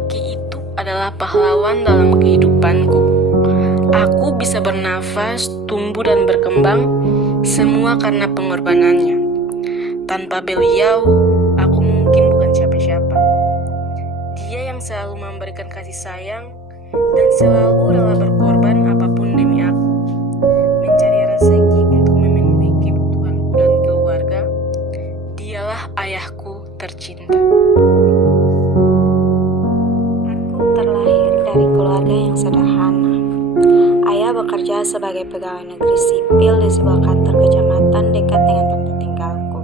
Aki itu adalah pahlawan dalam kehidupanku. Aku bisa bernafas, tumbuh dan berkembang, semua karena pengorbanannya. Tanpa beliau, aku mungkin bukan siapa-siapa. Dia yang selalu memberikan kasih sayang dan selalu rela berkorban apapun demi aku. Mencari rezeki untuk memenuhi kebutuhanku dan keluarga. Dialah ayahku tercinta. Aku terlahir dari keluarga yang sederhana. Ayah bekerja sebagai pegawai negeri sipil di sebuah kantor kecamatan dekat dengan tempat tinggalku.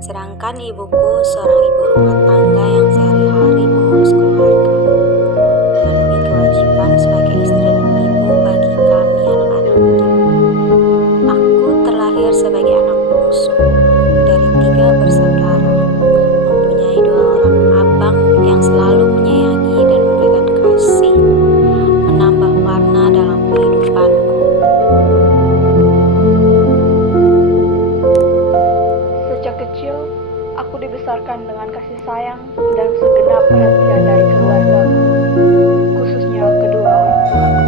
Sedangkan ibuku seorang ibu rumah tangga yang sehari-hari mengurus keluarga, memenuhi kewajiban sebagai istri dan ibu bagi kami anak-anaknya. Aku terlahir sebagai anak bungsu dari 3 bersaudara, mempunyai 2 orang abang yang selalu menyayangi dan memberikan kasih, menambah warna dalam kehidupanku. Sejak kecil, aku dibesarkan dengan kasih sayang dan segenap perhatian dari keluargaku, khususnya kedua orang tuaku.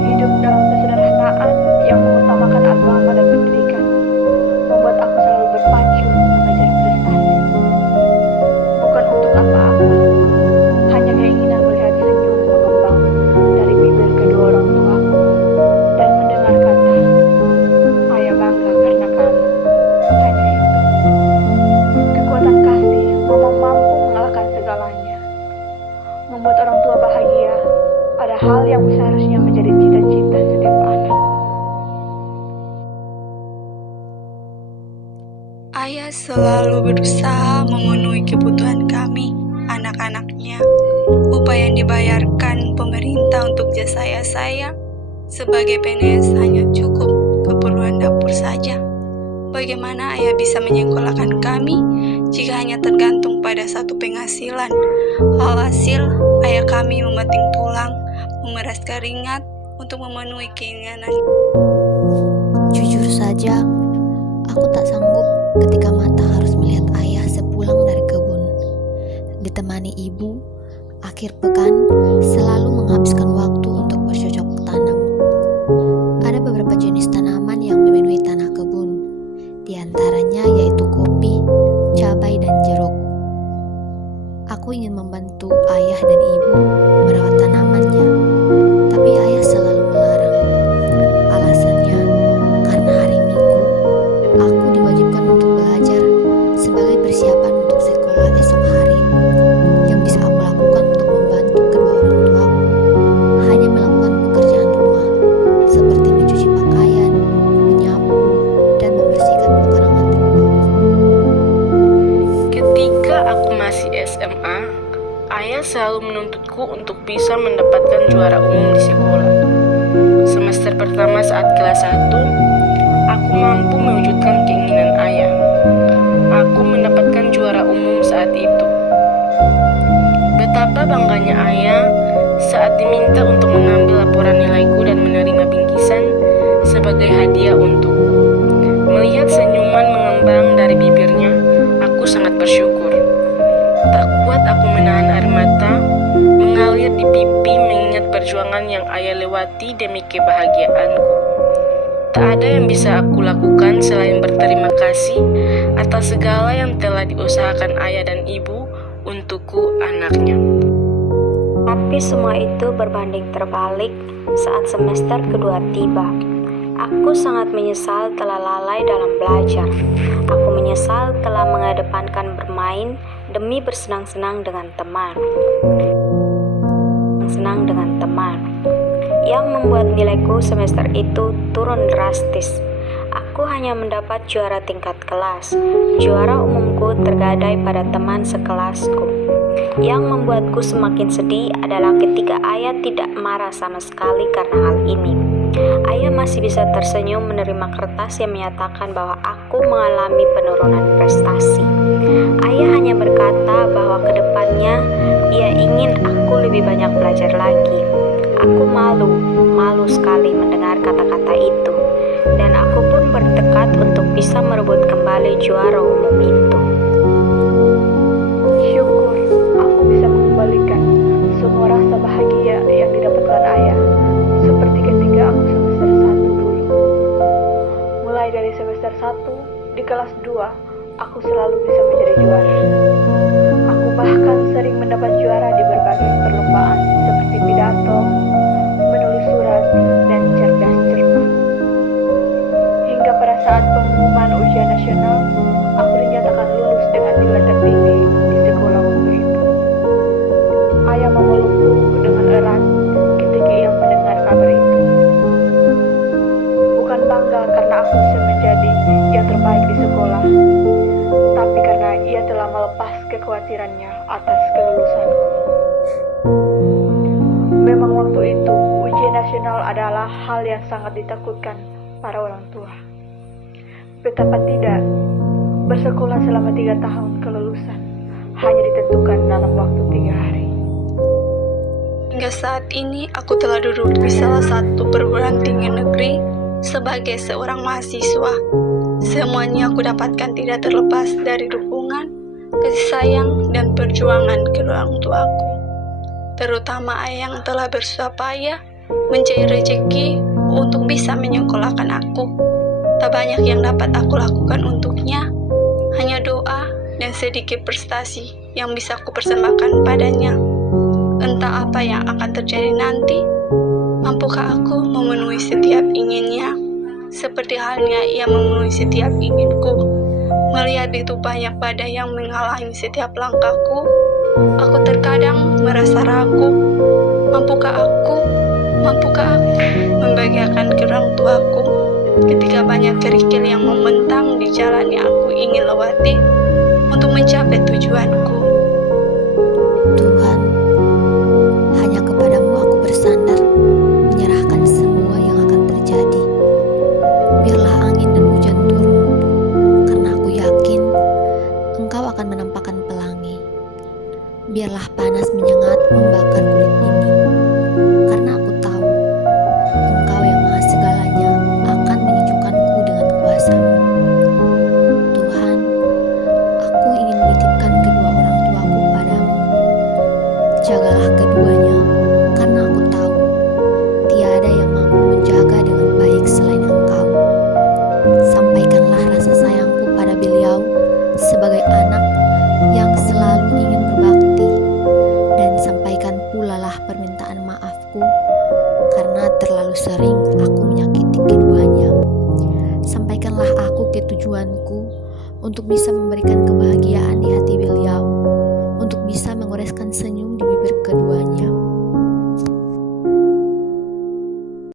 Hidup dalam kesederhanaan yang mengutamakan agama dan pendidikan membuat aku selalu berpacu mengejar prestasi. Bukan untuk apa-apa, hanya keinginan melihat senyum mengembang dari bibir kedua orang tuaku dan mendengar kata, "Ayah bangga karena kamu." Hanya itu. Kekuatan kasih memang mampu mengalahkan segalanya. Membuat orang tua bahagia pada hal yang seharusnya menjadi cita-cita setiap anak. Ayah selalu berusaha memenuhi kebutuhan kami, anak-anaknya. Upah yang dibayarkan pemerintah untuk jasa ayah saya sebagai PNS hanya cukup keperluan dapur saja. Bagaimana ayah bisa menyekolahkan kami jika hanya tergantung pada satu penghasilan? Alhasil, ayah kami membanting tulang, memeras keringat untuk memenuhi keinginan. Jujur saja, aku tak sanggup ketika mata harus melihat ayah sepulang dari kebun. Ditemani ibu, akhir pekan selalu menghabiskan waktu untuk bercocok tanam. Ada beberapa jenis tanaman yang memenuhi tanah kebun. Di antaranya yaitu kopi, cabai, dan jeruk. Aku ingin membantu ayah dan ibu merawat tanamannya, tapi ayah selalu melarang. Alasannya, karena hari Minggu, aku diwajibkan untuk belajar sebagai persiapan untuk sekolah esok hari. Yang bisa aku lakukan untuk membantu kedua orang tuaku hanya melakukan pekerjaan rumah, seperti mencuci pakaian, menyapu, dan membersihkan pekarangan rumah. Ketika aku masih SMA, ayah selalu menuntutku untuk bisa mendapatkan juara umum di sekolah. Semester pertama saat kelas 1, aku mampu mewujudkan keinginan ayah. Aku mendapatkan juara umum saat itu. Betapa bangganya ayah saat diminta untuk mengambil laporan nilaiku dan menerima bingkisan sebagai hadiah untukku. Melihat senyuman mengembang dari bibirnya, aku sangat bersyukur. Tak kuat aku menahan air mata mengalir di pipi mengingat perjuangan yang ayah lewati demi kebahagiaanku. Tak ada yang bisa aku lakukan selain berterima kasih atas segala yang telah diusahakan ayah dan ibu untukku, anaknya. Tapi semua itu berbanding terbalik saat semester kedua tiba. Aku sangat menyesal telah lalai dalam belajar. Aku menyesal telah mengedepankan bermain demi bersenang-senang dengan teman. Yang membuat nilaiku semester itu turun drastis. Aku hanya mendapat juara tingkat kelas. Juara umumku tergadai pada teman sekelasku. Yang membuatku semakin sedih adalah ketika ayah tidak marah sama sekali karena hal ini. Ayah masih bisa tersenyum menerima kertas yang menyatakan bahwa aku mengalami penurunan prestasi. Ayah hanya berkata bahwa kedepannya ia ingin aku lebih banyak belajar lagi. Aku malu sekali mendengar kata-kata itu, dan aku pun bertekad untuk bisa merebut kembali juara umum itu. Syukur aku bisa mengembalikan semua rasa bahagia yang didapatkan ayah, seperti ketika aku semester 1 dulu. Mulai dari semester 1, di kelas 2, aku selalu bisa menjadi juara. Aku bahkan sering mendapat juara di berbagai perlombaan seperti pidato, menulis surat, dan cerdas cermat. Hingga pada saat pengumuman ujian nasional, aku dinyatakan lulus dengan nilai tertinggi di sekolah waktu itu. Ayah memelukku dengan erat ketika ia mendengar kabar itu. Bukan bangga karena aku bisa menjadi yang terbaik di sekolah, tapi karena ia telah melepas kekhawatirannya atas kelulusanku. Memang waktu itu, ujian nasional adalah hal yang sangat ditakutkan para orang tua. Betapa tidak, bersekolah selama 3 tahun kelulusan hanya ditentukan dalam waktu 3 hari. Hingga saat ini aku telah duduk di salah satu perguruan tinggi negeri sebagai seorang mahasiswa. Semuanya aku dapatkan tidak terlepas dari dukungan, kasih sayang, dan perjuangan kedua orang tuaku. Terutama ayah yang telah bersusah payah mencari rezeki untuk bisa menyekolahkan aku. Tak banyak yang dapat aku lakukan untuknya, hanya doa dan sedikit prestasi yang bisa aku persembahkan padanya. Entah apa yang akan terjadi nanti, mampukah aku memenuhi setiap inginnya, seperti halnya ia memenuhi setiap inginku. Melihat itu banyak badai yang menghalangi setiap langkahku, aku terkadang merasa ragu. Mampukah aku membahagiakan kedua orang tuaku ketika banyak kerikil yang membentang di jalan yang aku ingin lewati untuk mencapai tujuanku. Tuhan, hanya kepadamu aku bersandar, menyerahkan semua yang akan terjadi. Biarlah angin dan hujan turun, karena aku yakin Engkau akan menampakkan pelangi. Biarlah panas menyengat membakar kulit ini, karena aku tahu Engkau yang maha segalanya akan menyejukkanku dengan kuasa-Mu. Tuhan, aku ingin menitipkan kedua orang tuaku padamu. Jagalah keduanya, karena aku tahu tiada yang mampu menjaga dengan baik selain Engkau. Sampaikanlah rasa sayangku pada beliau sebagai anak yang selalu ingin berbakti, dan sampaikan pula lah permintaan maafku karena terlalu sering aku menyakiti keduanya. Sampaikanlah aku ke tujuanku untuk bisa memberikan kebahagiaan